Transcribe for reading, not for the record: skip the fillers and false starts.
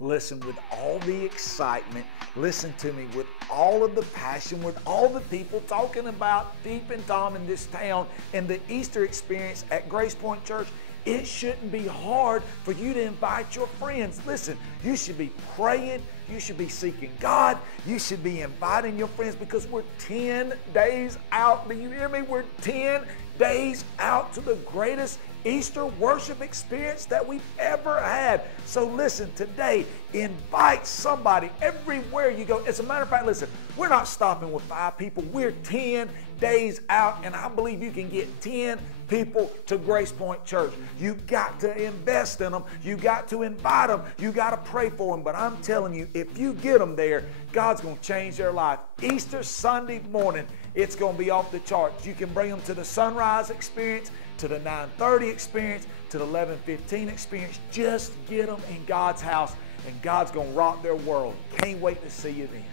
listen, with all the excitement, listen to me, with all of the passion, with all the people talking about Peeping Tom in this town and the Easter experience at Grace Point Church, it shouldn't be hard for you to invite your friends. Listen, you should be praying, you should be seeking God, you should be inviting your friends, because we're 10 days out. Do you hear me? We're 10 days out to the greatest Easter worship experience that we've ever had. So listen, today, invite somebody everywhere you go. As a matter of fact, listen, we're not stopping with 5 people. We're 10 days out, and I believe you can get 10 people to Grace Point Church. You got to invest in them. You got to invite them. You got to pray for them. But I'm telling you, if you get them there, God's going to change their life. Easter Sunday morning, it's going to be off the charts. You can bring them to the sunrise experience, to the 9:30 experience, to the 11:15 experience. Just get them in God's house, and God's going to rock their world. Can't wait to see you then.